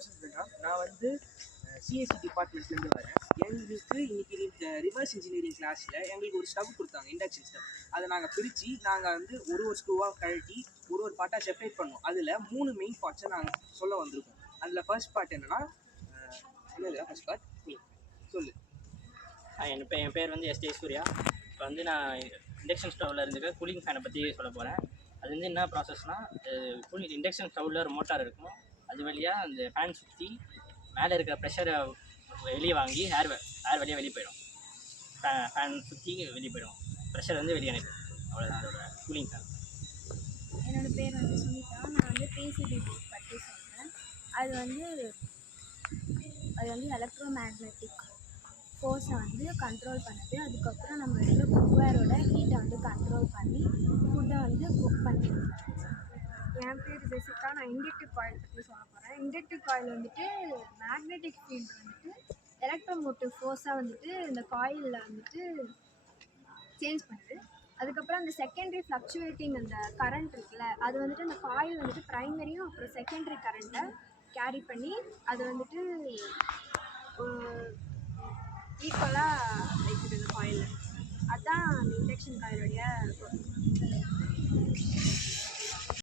வசந்தா. நான் வந்து சிஎஸ்சி டிபார்ட்மெண்ட்லேருந்து வரேன். எங்களுக்கு இன்னைக்கு ரிவர்ஸ் இன்ஜினியரிங் கிளாஸில் எங்களுக்கு ஒரு ஸ்டவ் கொடுத்தாங்க, இண்டக்ஷன் ஸ்டவ். அதை நாங்கள் பிரித்து நாங்கள் வந்து ஒரு ஸ்க்ரூவாக கழட்டி ஒரு பார்ட்டாக செப்பரேட் பண்ணோம். அதில் 3 மெயின் பார்ட்ஸை நாங்கள் சொல்ல வந்திருக்கோம். அதில் ஃபர்ஸ்ட் பார்ட் என்னென்னா, என்னது ஃபர்ஸ்ட் பார்ட் சொல்லு. என் பேர் வந்து எஸ் ஜெயசூர்யா. இப்போ வந்து நான் இண்டக்ஷன் ஸ்டவ்வில் இருந்துக்க கூலிங் ஃபேனை பற்றி சொல்ல போகிறேன். அது வந்து என்ன ப்ராசஸ்னால், கூலிங் இண்டக்ஷன் ஸ்டவ்வில் ஒரு மோட்டார் இருக்கும். அது வழியாக அந்த ஃபேன் சுற்றி மேலே இருக்கிற ப்ரெஷரை வெளியே வாங்கி ஏர் வழியாக வெளியே போயிடும். ஃபேன் சுற்றி வெளியே போயிடும், ப்ரெஷர் வந்து வெளியே அனுப்பி. அவ்வளோதான் அதோட கூலிங் ஃபேன். என்னோடய பேர் வந்து சுனிதா. நான் வந்து பிசிபி போர்ட் பற்றி சொல்கிறேன். அது வந்து எலக்ட்ரோ மேக்னெட்டிக் ஃபோர்ஸை வந்து கண்ட்ரோல் பண்ணுது. அதுக்கப்புறம் நம்ம வந்து குக்வேரோட ஹீட்டை வந்து கண்ட்ரோல் பண்ணி ஃபுட்டை வந்து குக் பண்ணிடுவோம். என் பேர் ஜெசிகா. நான் இண்டக்டிவ் காயில் பற்றி சொல்ல போகிறேன். இண்டக்டிவ் காயில் வந்துட்டு மேக்னெட்டிக் ஃபீல்டு வந்துட்டு எலக்ட்ரோமோட்டிவ் ஃபோர்ஸாக வந்துட்டு இந்த காயிலில் வந்துட்டு சேஞ்ச் பண்ணுது. அதுக்கப்புறம் அந்த செகண்டரி ஃப்ளக்சுவேட்டிங் அந்த கரண்ட் இருக்குல்ல, அது வந்துட்டு அந்த காயில் வந்துட்டு ப்ரைமரியும் அப்புறம் செகண்டரி கரண்ட்டை கேரி பண்ணி அது வந்துட்டு ஈக்குவலாக வைக்குது இந்த காயில். அதுதான் அந்த இண்டக்ஷன் காயிலுடைய